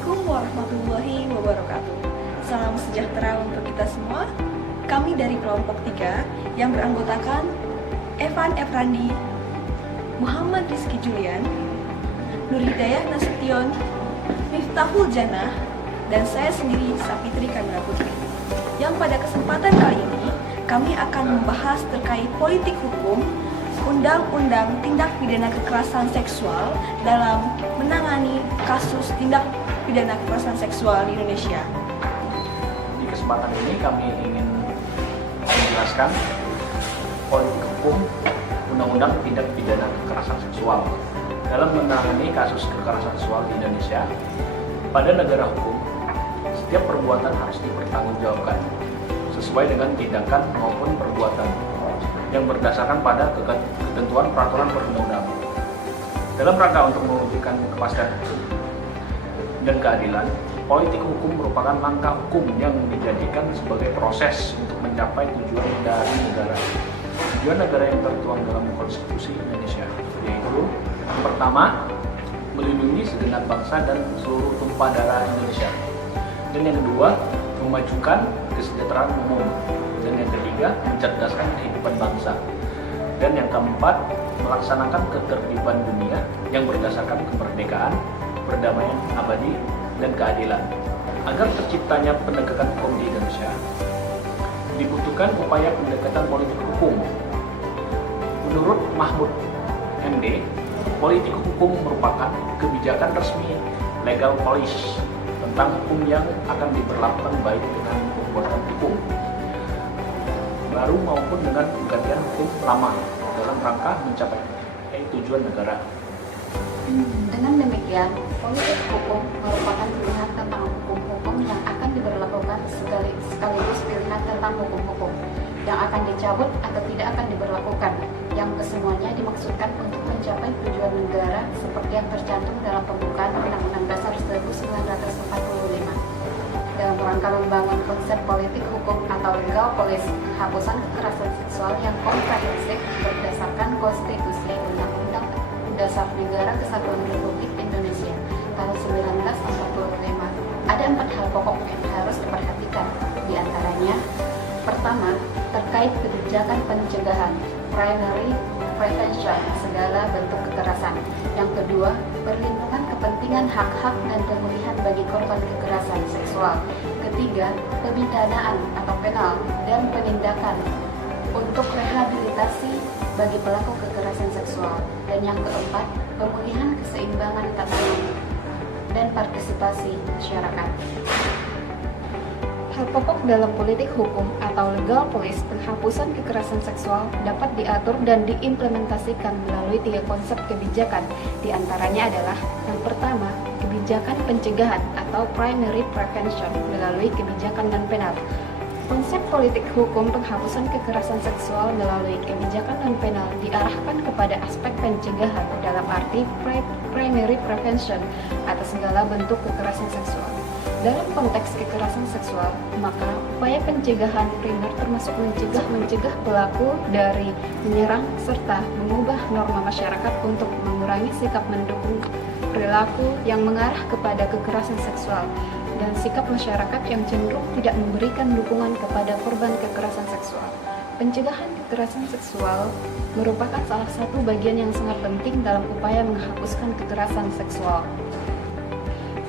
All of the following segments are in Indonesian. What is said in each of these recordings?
Assalamualaikum warahmatullahi wabarakatuh. Salam sejahtera untuk kita semua. Kami dari kelompok 3 yang beranggotakan Evan Efrandi, Muhammad Rizky Julian, Nur Hidayah Nasution, Miftahul Jannah, dan saya sendiri Sapitri Kamila Putri. Yang pada kesempatan kali ini kami akan membahas terkait politik hukum Undang-Undang Tindak Pidana Kekerasan Seksual dalam menangani kasus tindak pidana kekerasan seksual di Indonesia. Di kesempatan ini kami ingin menjelaskan politik hukum Undang-Undang Tindak Pidana Kekerasan Seksual dalam menangani kasus kekerasan seksual di Indonesia. Pada negara hukum, setiap perbuatan harus dipertanggungjawabkan sesuai dengan tindakan maupun perbuatan yang berdasarkan pada ketentuan peraturan perundang-undangan. Dalam rangka untuk mewujudkan kepastian hukum dan keadilan, politik hukum merupakan langkah hukum yang dijadikan sebagai proses untuk mencapai tujuan dari negara. Tujuan negara yang tertuang dalam Konstitusi Indonesia, yaitu yang pertama, melindungi segenap bangsa dan seluruh tumpah darah Indonesia. Dan yang kedua, memajukan kesejahteraan umum. Dan yang ketiga, mencerdaskan kehidupan bangsa. Dan yang keempat, melaksanakan ketertiban dunia yang berdasarkan kemerdekaan, perdamaian abadi, dan keadilan. Agar terciptanya penegakan hukum di Indonesia, dibutuhkan upaya pendekatan politik hukum. Menurut Mahmud MD, politik hukum merupakan kebijakan resmi legal policy tentang hukum yang akan diberlakukan baik dengan pembuatan hukum baru maupun dengan penggantian hukum lama dalam rangka mencapai tujuan negara. Dengan demikian, politik hukum merupakan pilihan tentang hukum-hukum yang akan diberlakukan sekaligus pilihan tentang hukum-hukum yang akan dicabut atau tidak akan diberlakukan, yang kesemuanya dimaksudkan untuk mencapai tujuan negara seperti yang tercantum dalam pembukaan Undang-Undang Dasar 1945. Dalam rangka membangun konsep politik hukum atau legal policy, penghapusan kekerasan seksual yang komprehensif berdasarkan konstitusi Undang-Undang Dasar Negara Kesatuan Republik Indonesia tahun 1945. Ada 4 hal pokok yang harus diperhatikan. Di antaranya, pertama, terkait kebijakan pencegahan, primary prevention, segala bentuk kekerasan. Yang kedua, perlindungan kepentingan hak-hak dan pemulihan bagi korban kekerasan seksual. Ketiga, pemidanaan atau penal dan penindakan untuk rehabilitasi bagi pelaku kekerasan seksual. Dan yang keempat, pemulihan keseimbangan tatanan dan partisipasi masyarakat. Hal pokok dalam politik hukum atau legal policy penghapusan kekerasan seksual dapat diatur dan diimplementasikan melalui 3 konsep kebijakan. Di antaranya adalah yang pertama, kebijakan pencegahan atau primary prevention melalui kebijakan dan penal. Konsep politik hukum penghapusan kekerasan seksual melalui kebijakan dan penal diarahkan kepada aspek pencegahan dalam arti primary prevention atas segala bentuk kekerasan seksual. Dalam konteks kekerasan seksual, maka upaya pencegahan primer termasuk mencegah pelaku dari menyerang serta mengubah norma masyarakat untuk mengurangi sikap mendukung perilaku yang mengarah kepada kekerasan seksual dan sikap masyarakat yang cenderung tidak memberikan dukungan kepada korban kekerasan seksual. Pencegahan kekerasan seksual merupakan salah satu bagian yang sangat penting dalam upaya menghapuskan kekerasan seksual.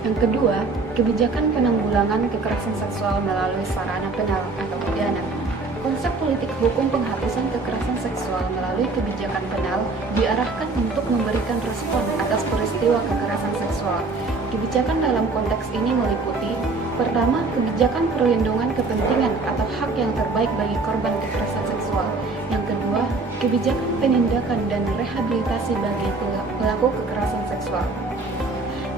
Yang kedua, kebijakan penanggulangan kekerasan seksual melalui sarana penal atau pidana. Konsep politik hukum penghapusan kekerasan seksual melalui kebijakan penal diarahkan untuk memberikan respon atas peristiwa kekerasan seksual. Kebijakan dalam konteks ini meliputi: pertama, kebijakan perlindungan kepentingan atau hak yang terbaik bagi korban kekerasan seksual. Yang kedua, kebijakan penindakan dan rehabilitasi bagi pelaku kekerasan seksual.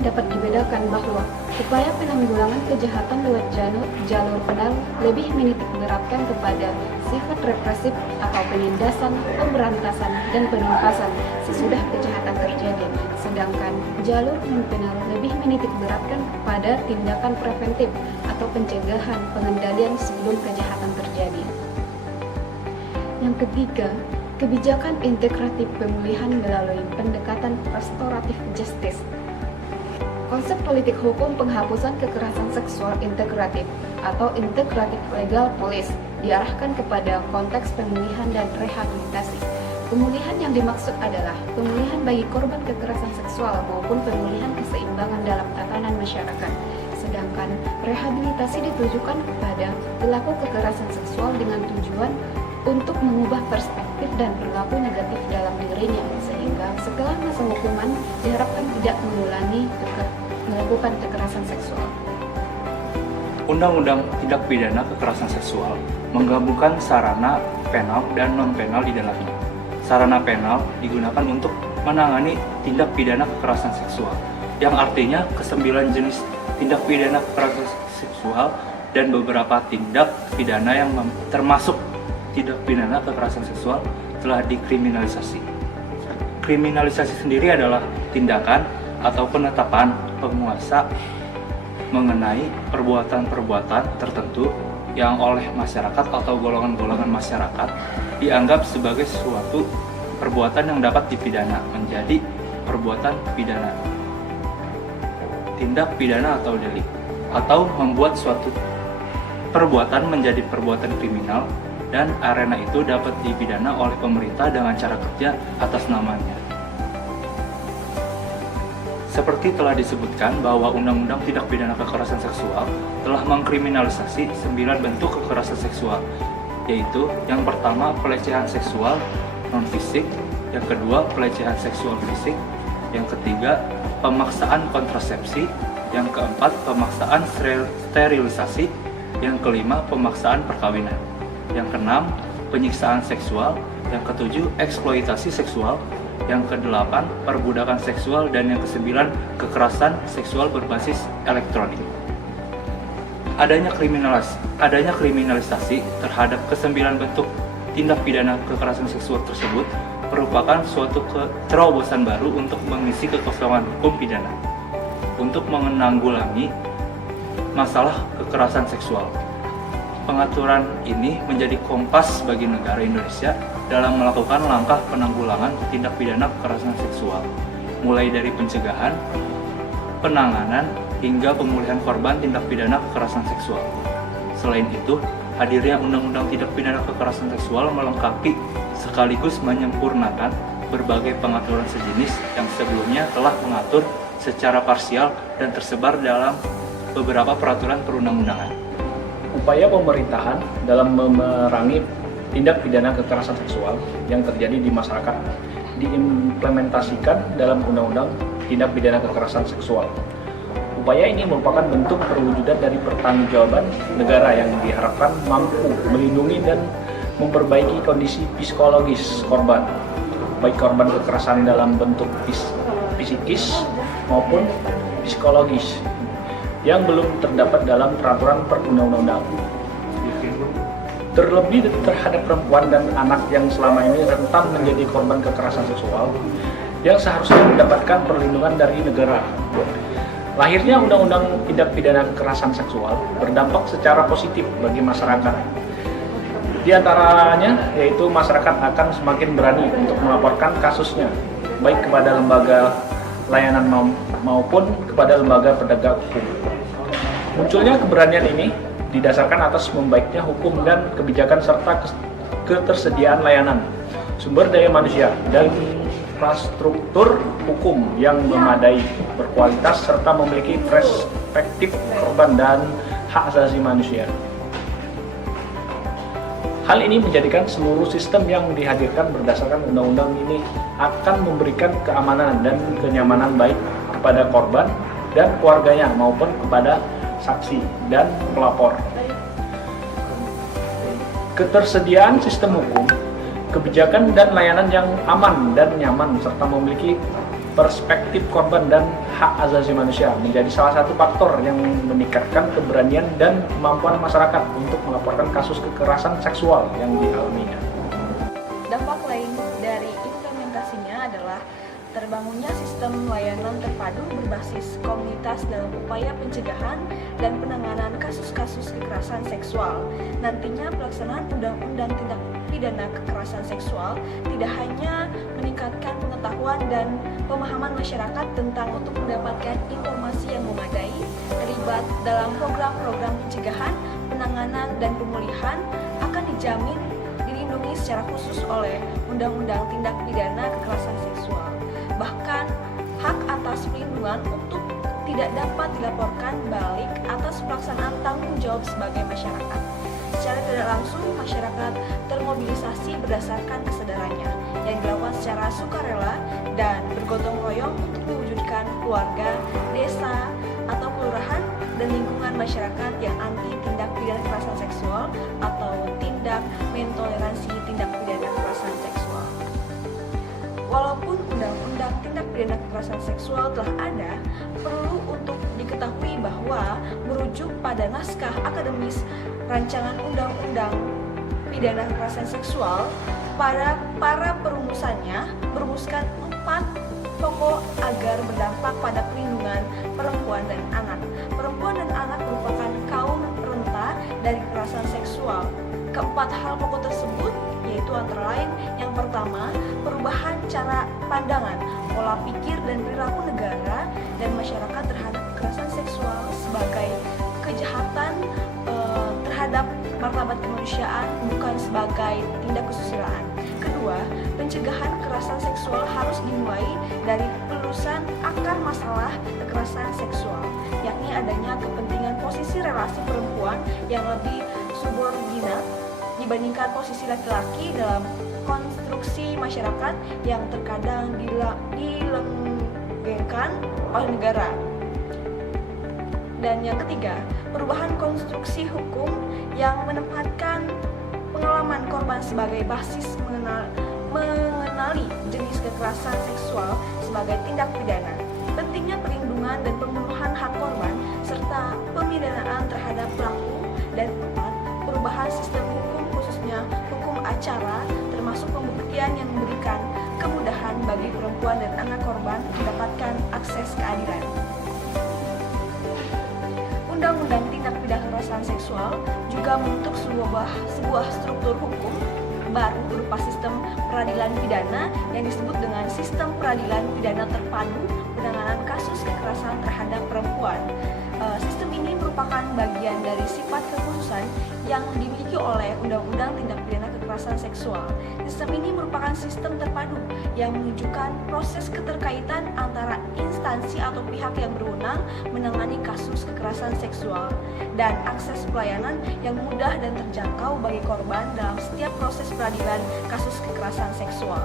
Dapat dibedakan bahwa upaya penanggulangan kejahatan lewat jalur penal lebih menitik beratkan kepada sifat represif atau penindasan, pemberantasan, dan penuntasan sesudah kejahatan terjadi, sedangkan jalur non-penal lebih menitik beratkan kepada tindakan preventif atau pencegahan pengendalian sebelum kejahatan terjadi. Yang ketiga, kebijakan integratif pemulihan melalui pendekatan restoratif justice. Konsep politik hukum penghapusan kekerasan seksual integratif atau integratif legal police diarahkan kepada konteks pemulihan dan rehabilitasi. Pemulihan yang dimaksud adalah pemulihan bagi korban kekerasan seksual maupun pemulihan keseimbangan dalam tatanan masyarakat. Sedangkan rehabilitasi ditujukan kepada pelaku kekerasan seksual dengan tujuan untuk mengubah perspektif dan perilaku negatif dalam dirinya, sehingga setelah masa hukuman diharapkan tidak mengulangi melakukan kekerasan seksual. Undang-Undang Tindak Pidana Kekerasan Seksual menggabungkan sarana penal dan non-penal di dalamnya. Sarana penal digunakan untuk menangani tindak pidana kekerasan seksual, yang artinya ke-9 jenis tindak pidana kekerasan seksual dan beberapa tindak pidana yang termasuk tindak pidana kekerasan seksual telah dikriminalisasi. Kriminalisasi sendiri adalah tindakan atau penetapan penguasa mengenai perbuatan-perbuatan tertentu yang oleh masyarakat atau golongan-golongan masyarakat dianggap sebagai suatu perbuatan yang dapat dipidana menjadi perbuatan pidana, tindak pidana atau delik, atau membuat suatu perbuatan menjadi perbuatan kriminal dan arena itu dapat dipidana oleh pemerintah dengan cara kerja atas namanya. Seperti telah disebutkan bahwa Undang-Undang Tindak Pidana Kekerasan Seksual telah mengkriminalisasi 9 bentuk kekerasan seksual, yaitu yang pertama pelecehan seksual non-fisik, yang kedua pelecehan seksual fisik, yang ketiga pemaksaan kontrasepsi, yang keempat pemaksaan sterilisasi, yang kelima pemaksaan perkawinan, yang keenam penyiksaan seksual, yang ketujuh eksploitasi seksual, yang kedelapan perbudakan seksual, dan yang kesembilan kekerasan seksual berbasis elektronik. Adanya kriminalisasi terhadap ke-9 bentuk tindak pidana kekerasan seksual tersebut merupakan suatu terobosan baru untuk mengisi kekosongan hukum pidana untuk menanggulangi masalah kekerasan seksual. Pengaturan ini menjadi kompas bagi negara Indonesia dalam melakukan langkah penanggulangan tindak pidana kekerasan seksual, mulai dari pencegahan, penanganan, hingga pemulihan korban tindak pidana kekerasan seksual. Selain itu, hadirnya Undang-Undang Tindak Pidana Kekerasan Seksual melengkapi sekaligus menyempurnakan berbagai pengaturan sejenis yang sebelumnya telah mengatur secara parsial dan tersebar dalam beberapa peraturan perundang-undangan. Upaya pemerintahan dalam memerangi tindak pidana kekerasan seksual yang terjadi di masyarakat diimplementasikan dalam Undang-Undang Tindak Pidana Kekerasan Seksual. Upaya ini merupakan bentuk perwujudan dari pertanggungjawaban negara yang diharapkan mampu melindungi dan memperbaiki kondisi psikologis korban, baik korban kekerasan dalam bentuk psikis maupun psikologis yang belum terdapat dalam peraturan perundang-undangan. Terlebih terhadap perempuan dan anak yang selama ini rentan menjadi korban kekerasan seksual yang seharusnya mendapatkan perlindungan dari negara. Lahirnya Undang-Undang Tindak Pidana Kekerasan Seksual berdampak secara positif bagi masyarakat. Di antaranya yaitu masyarakat akan semakin berani untuk melaporkan kasusnya, baik kepada lembaga layanan maupun kepada lembaga penegak hukum. Munculnya keberanian ini didasarkan atas membaiknya hukum dan kebijakan serta ketersediaan layanan, sumber daya manusia, dan infrastruktur hukum yang memadai, berkualitas, serta memiliki perspektif korban dan hak asasi manusia. Hal ini menjadikan seluruh sistem yang dihadirkan berdasarkan undang-undang ini akan memberikan keamanan dan kenyamanan baik kepada korban dan keluarganya maupun kepada saksi dan pelapor. Ketersediaan sistem hukum, kebijakan dan layanan yang aman dan nyaman serta memiliki perspektif korban dan hak asasi manusia menjadi salah satu faktor yang meningkatkan keberanian dan kemampuan masyarakat untuk melaporkan kasus kekerasan seksual yang dialaminya. Dampak lain dari implementasinya adalah terbangunnya sistem layanan terpadu berbasis komunitas dalam upaya pencegahan dan penanganan kasus-kasus kekerasan seksual. Nantinya pelaksanaan Undang-Undang Tindak Pidana Kekerasan Seksual tidak hanya meningkatkan pengetahuan dan pemahaman masyarakat tentang untuk mendapatkan informasi terlibat dalam program-program pencegahan, penanganan, dan pemulihan akan dijamin dilindungi secara khusus oleh Undang-Undang Tindak Pidana Kekerasan Seksual. Bahkan, hak atas perlindungan untuk tidak dapat dilaporkan balik atas pelaksanaan tanggung jawab sebagai masyarakat. Secara tidak langsung, masyarakat termobilisasi berdasarkan kesadarannya yang dilakukan secara sukarela dan bergotong royong untuk mewujudkan keluarga, desa, atau kelurahan dan lingkungan masyarakat yang anti tindak pidana kekerasan seksual atau tindak mentoleransi tindak pidana kekerasan seksual. Walaupun Undang-Undang Tindak Pidana Kekerasan Seksual telah ada, perlu untuk diketahui bahwa merujuk pada naskah akademis rancangan Undang-Undang Pidana Kekerasan Seksual, para perumusannya merumuskan 4 pokok agar berdampak pada perlindungan perempuan dan anak. Perempuan dan anak merupakan kaum rentan dari kekerasan seksual. Keempat hal pokok tersebut yaitu antara lain yang pertama, perubahan cara pandangan, pola pikir dan perilaku negara dan masyarakat terhadap kekerasan seksual sebagai kejahatan terhadap martabat kemanusiaan, bukan sebagai tindak kesusilaan. Kedua, pencegahan kekerasan seksual harus dimulai dari pelurusan akar masalah kekerasan seksual, yakni adanya kepentingan posisi relasi perempuan yang lebih subordinat dibandingkan posisi laki-laki dalam konstruksi masyarakat yang terkadang dilenggengkan oleh negara. Dan yang ketiga, perubahan konstruksi hukum yang menempatkan pengalaman korban sebagai basis mengenali jenis kekerasan seksual sebagai tindak pidana, pentingnya perlindungan dan pemenuhan hak korban, serta pemidanaan terhadap pelaku, dan empat, perubahan sistem hukum khususnya hukum acara termasuk pembuktian yang memberikan kemudahan bagi perempuan dan anak korban mendapatkan akses keadilan. Undang-Undang Tindak Pidana Kekerasan Seksual juga membentuk sebuah struktur hukum baru berupa sistem peradilan pidana yang disebut dengan Sistem Peradilan Pidana Terpadu Penanganan Kasus Kekerasan Terhadap Perempuan. Sistem ini merupakan bagian dari sifat kekhususan yang dimiliki oleh Undang-Undang Tindak Pidana Kekerasan Seksual. Sistem ini merupakan sistem terpadu yang menunjukkan proses keterkaitan antara instansi atau pihak yang berwenang menangani kasus kekerasan seksual dan akses pelayanan yang mudah dan terjangkau bagi korban dalam setiap proses peradilan kasus kekerasan seksual.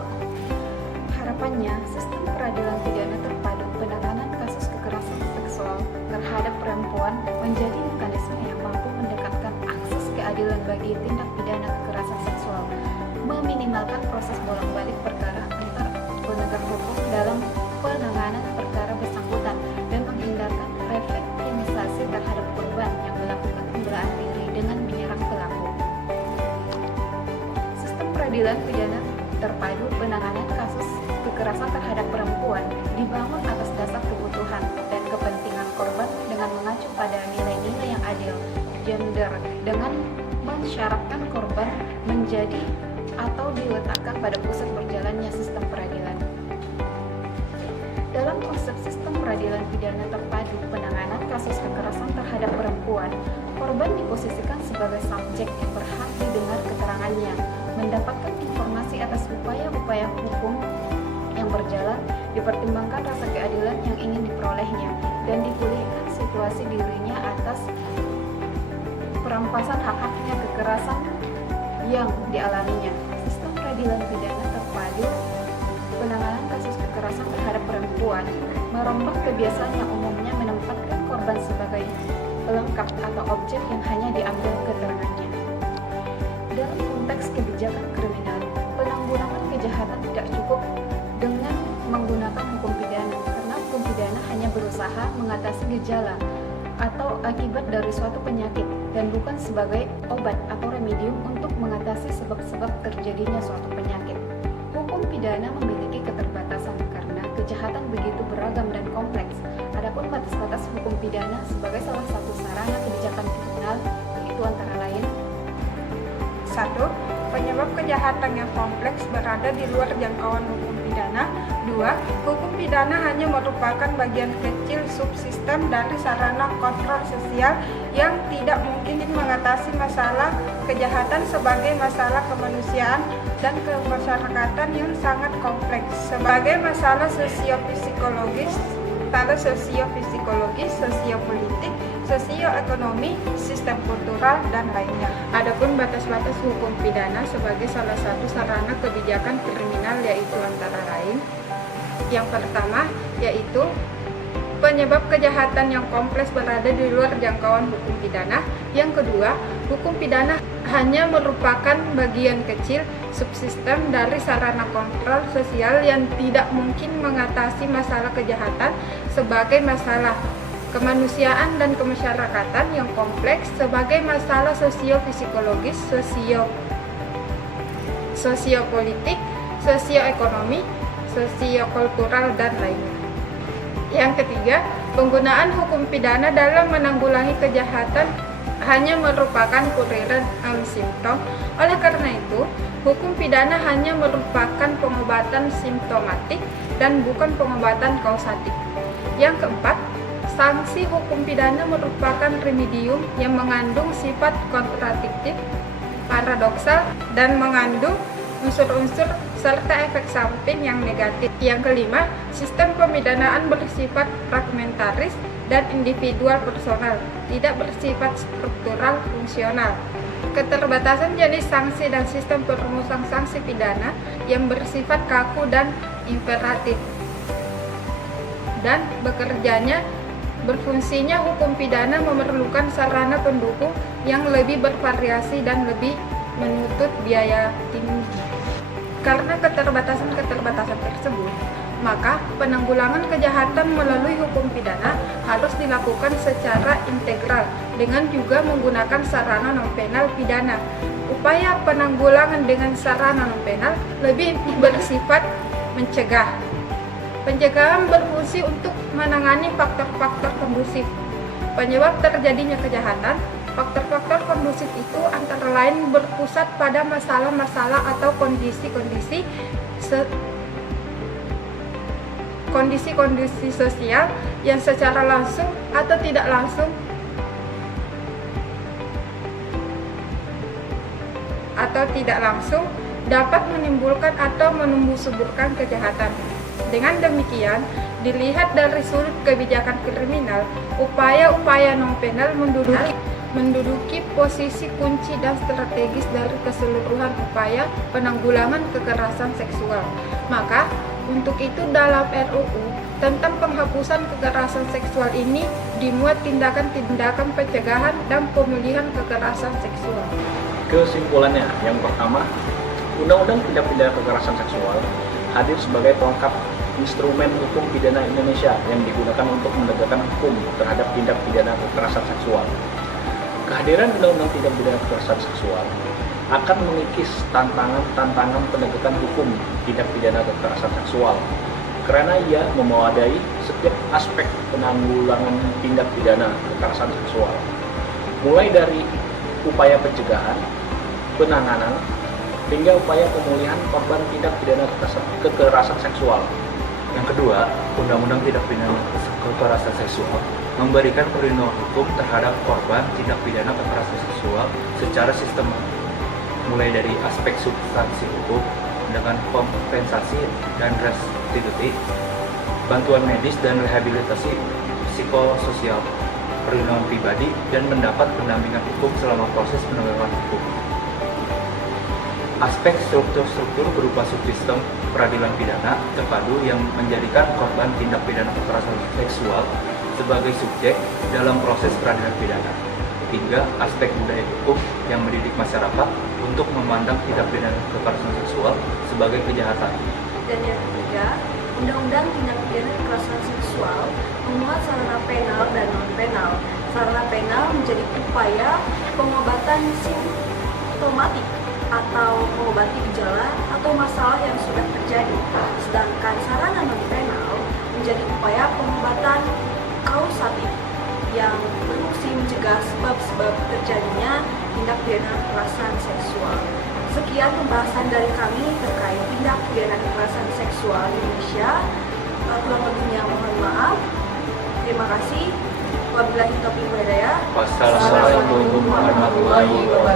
Harapannya, sistem peradilan pidana terpadu penanganan kasus kekerasan seksual terhadap perempuan menjadi mekanisme yang mampu mendekatkan akses keadilan bagi tindak pidana kekerasan seksual, meminimalkan proses bolak-balik perkara antar penegak hukum dalam penanganan perkara bersangkutan, dan menghindarkan reviktimisasi terhadap korban yang melakukan pembelaan diri dengan menyerang pelaku. Sistem peradilan pidana terpadu penanganan kasus kekerasan terhadap perempuan dibangun atas dasar kebutuhan dan kepentingan korban dengan mengacu pada nilai-nilai yang adil, gender, dengan mensyaratkan korban menjadi atau diletakkan pada pusat berjalannya sistem peradilan. Dalam konsep sistem peradilan pidana terpadu penanganan kasus kekerasan terhadap perempuan, korban diposisikan sebagai subjek yang berhak didengar keterangannya, mendapatkan informasi atas upaya-upaya hukum yang berjalan, dipertimbangkan rasa keadilan yang ingin diperolehnya, dan dipulihkan situasi dirinya atas perampasan hak-haknya kekerasan yang dialaminya. Sistem peradilan pidana terpadu penanganan kasus kekerasan terhadap perempuan merombak kebiasaan yang umumnya menempatkan korban sebagai pelengkap atau objek yang hanya diambil keterangannya. Dalam konteks kebijakan kriminal, penanggulangan kejahatan tidak cukup dengan menggunakan hukum pidana, karena hukum pidana hanya berusaha mengatasi gejala atau akibat dari suatu penyakit dan bukan sebagai obat atau remedium untuk mengatasi sebab-sebab terjadinya suatu penyakit. Hukum pidana memiliki keterbatasan karena kejahatan begitu beragam dan kompleks. Adapun batas-batas hukum pidana sebagai salah satu sarana kebijakan kriminal yaitu antara lain: 1. Penyebab kejahatan yang kompleks berada di luar jangkauan hukum pidana. 2. Hukum pidana hanya merupakan bagian kecil subsistem dari sarana kontrol sosial yang tidak mungkin mengatasi masalah kejahatan sebagai masalah kemanusiaan dan kemasyarakatan yang sangat kompleks, sebagai masalah sosiopsikologis, sosiopolitik, sosioekonomi, sistem kultural, dan lainnya. Adapun batas-batas hukum pidana sebagai salah satu sarana kebijakan kriminal yaitu antara lain: yang pertama yaitu penyebab kejahatan yang kompleks berada di luar jangkauan hukum pidana. Yang kedua, hukum pidana hanya merupakan bagian kecil subsistem dari sarana kontrol sosial yang tidak mungkin mengatasi masalah kejahatan sebagai masalah kemanusiaan dan kemasyarakatan yang kompleks, sebagai masalah sosiopsikologis, sosiopolitik, sosioekonomi, sosiokultural, dan lainnya. Yang ketiga, penggunaan hukum pidana dalam menanggulangi kejahatan hanya merupakan kuriran simptom. Oleh karena itu, hukum pidana hanya merupakan pengobatan simptomatik dan bukan pengobatan kausatif. Yang keempat, sanksi hukum pidana merupakan remedium yang mengandung sifat kontradiktif, paradoksal, dan mengandung unsur-unsur serta efek samping yang negatif. Yang kelima, sistem pemidanaan bersifat fragmentaris dan individual personal, tidak bersifat struktural fungsional. Keterbatasan jenis sanksi dan sistem perumusan sanksi pidana yang bersifat kaku dan imperatif, dan berfungsinya hukum pidana memerlukan sarana pendukung yang lebih bervariasi dan lebih menuntut biaya tinggi. Karena keterbatasan tersebut, maka penanggulangan kejahatan melalui hukum pidana harus dilakukan secara integral dengan juga menggunakan sarana non-penal pidana. Upaya penanggulangan dengan sarana non-penal lebih bersifat mencegah. Pencegahan berfungsi untuk menangani faktor-faktor kondusif penyebab terjadinya kejahatan. Faktor-faktor kondusif itu antara lain berpusat pada masalah-masalah atau kondisi-kondisi sosial yang secara langsung atau tidak langsung dapat menimbulkan atau menumbuh suburkan kejahatan. Dengan demikian, dilihat dari sudut kebijakan kriminal, upaya-upaya non-penal menduduki posisi kunci dan strategis dari keseluruhan upaya penanggulangan kekerasan seksual. Maka, untuk itu dalam RUU tentang penghapusan kekerasan seksual ini dimuat tindakan-tindakan pencegahan dan pemulihan kekerasan seksual. Kesimpulannya, yang pertama, Undang-Undang Tindak Pidana Kekerasan Seksual hadir sebagai pelengkap instrumen hukum pidana Indonesia yang digunakan untuk menegakkan hukum terhadap tindak pidana kekerasan seksual. Kehadiran Undang-Undang Tindak Pidana Kekerasan Seksual akan mengikis tantangan penegakan hukum tindak pidana kekerasan seksual karena ia memadai setiap aspek penanggulangan tindak pidana kekerasan seksual, mulai dari upaya pencegahan, penanganan, hingga upaya pemulihan korban tindak pidana kekerasan seksual. Yang kedua, Undang-Undang Tindak Pidana Kekerasan Seksual memberikan perlindungan hukum terhadap korban tindak pidana kekerasan seksual secara sistematis, mulai dari aspek substansi hukum dengan kompensasi dan restitusi, bantuan medis dan rehabilitasi psikososial, perlindungan pribadi, dan mendapat pendampingan hukum selama proses penegakan hukum. Aspek struktur berupa subsistem peradilan pidana terpadu yang menjadikan korban tindak pidana kekerasan seksual sebagai subjek dalam proses peradilan pidana, hingga aspek budaya hukum yang mendidik masyarakat untuk memandang tindak pidana kekerasan seksual sebagai kejahatan. Dan yang ketiga, Undang-Undang Tindak Pidana Kekerasan Seksual memuat sarana penal dan non-penal. Sarana penal menjadi upaya pengobatan simptomatik atau mengobati gejala atau masalah yang sudah terjadi, sedangkan sarana non-penal menjadi upaya pengobatan kausatif yang berfungsi mencegah sebab-sebab terjadinya tindak pidana kekerasan seksual. Sekian pembahasan dari kami terkait tindak pidana kekerasan seksual di Indonesia. Kurang lebihnya mohon maaf. Terima kasih. Wabillahi taufiq wal hidayah. Wassalamualaikum warahmatullahi wabarakatuh.